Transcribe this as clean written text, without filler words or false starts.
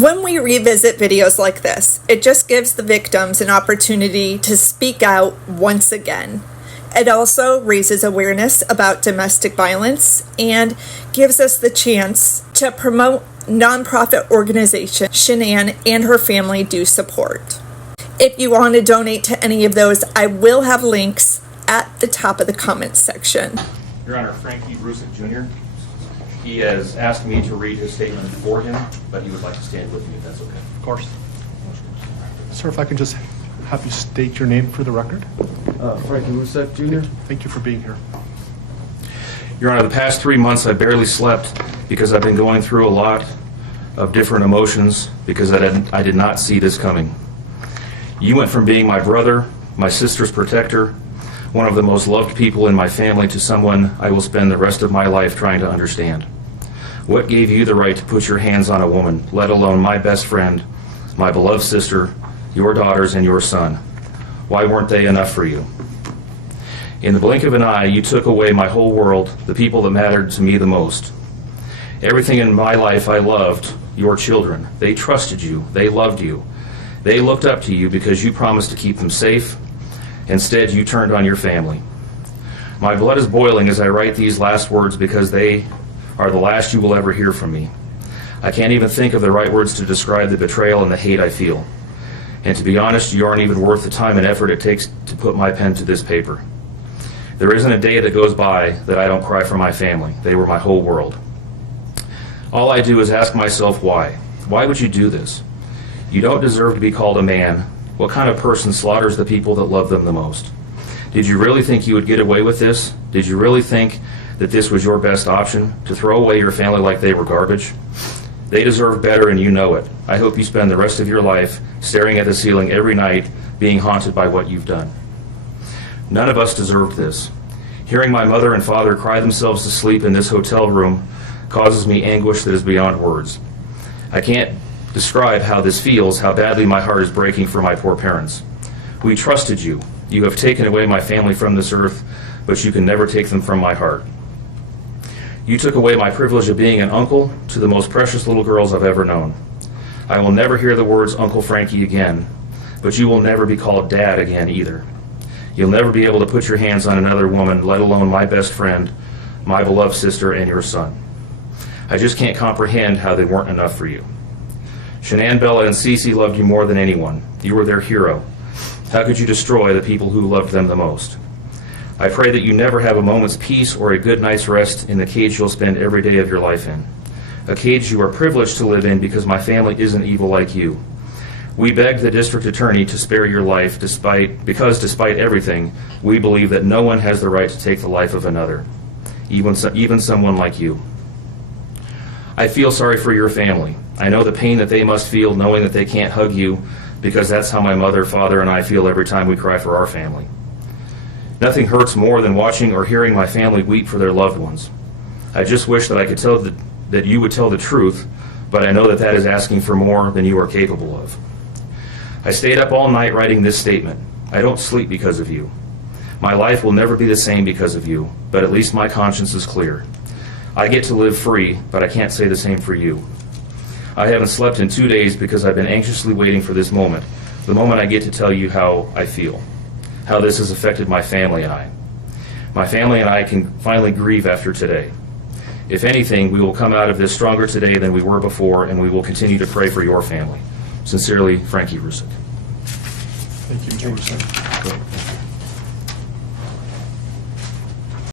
When we revisit videos like this, it just gives the victims an opportunity to speak out once again. It also raises awareness about domestic violence and gives us the chance to promote nonprofit organization Shanann and her family do support. If you want to donate to any of those, I will have links at the top of the comments section. Your Honor, Frankie Rzucek Jr. He has asked me to read his statement for him, but he would like to stand with me if that's okay. Of course. Sir, if I can just have you state your name for the record. Frank Rzucek Jr. Thank you for being here. Your Honor, the past 3 months I barely slept because I've been going through a lot of different emotions because I did not see this coming. You went from being my brother, my sister's protector, one of the most loved people in my family, to someone I will spend the rest of my life trying to understand. What gave you the right to put your hands on a woman, let alone my best friend, my beloved sister, your daughters, and your son? Why weren't they enough for you? In the blink of an eye, you took away my whole world, the people that mattered to me the most. Everything in my life I loved, your children. They trusted you. They loved you. They looked up to you because you promised to keep them safe. Instead, you turned on your family. My blood is boiling as I write these last words because they are the last you will ever hear from me. I can't even think of the right words to describe the betrayal and the hate I feel. And to be honest, you aren't even worth the time and effort it takes to put my pen to this paper. There isn't a day that goes by that I don't cry for my family. They were my whole world. All I do is ask myself why. Why would you do this? You don't deserve to be called a man. What kind of person slaughters the people that love them the most? Did you really think you would get away with this? Did you really think that this was your best option, to throw away your family like they were garbage? They deserve better, and you know it. I hope you spend the rest of your life staring at the ceiling every night, being haunted by what you've done. None of us deserved this. Hearing my mother and father cry themselves to sleep in this hotel room causes me anguish that is beyond words. I can't describe how this feels, how badly my heart is breaking for my poor parents. We trusted you. You have taken away my family from this earth, but you can never take them from my heart. You took away my privilege of being an uncle to the most precious little girls I've ever known. I will never hear the words Uncle Frankie again, but you will never be called Dad again either. You'll never be able to put your hands on another woman, let alone my best friend, my beloved sister, and your son. I just can't comprehend how they weren't enough for you. Shanann, Bella, and Cece loved you more than anyone. You were their hero. How could you destroy the people who loved them the most? I pray that you never have a moment's peace or a good night's rest in the cage you'll spend every day of your life in. A cage you are privileged to live in because my family isn't evil like you. We begged the district attorney to spare your life because despite everything, we believe that no one has the right to take the life of another, even someone like you. I feel sorry for your family. I know the pain that they must feel knowing that they can't hug you, because that's how my mother, father, and I feel every time we cry for our family. Nothing hurts more than watching or hearing my family weep for their loved ones. I just wish that I could tell that you would tell the truth, but I know that that is asking for more than you are capable of. I stayed up all night writing this statement. I don't sleep because of you. My life will never be the same because of you, but at least my conscience is clear. I get to live free, but I can't say the same for you. I haven't slept in 2 days because I've been anxiously waiting for this moment, the moment I get to tell you how I feel, how this has affected my family and I. My family and I can finally grieve after today. If anything, we will come out of this stronger today than we were before, and we will continue to pray for your family. Sincerely, Frankie Rzucek. Thank you, Mr. Rzucek.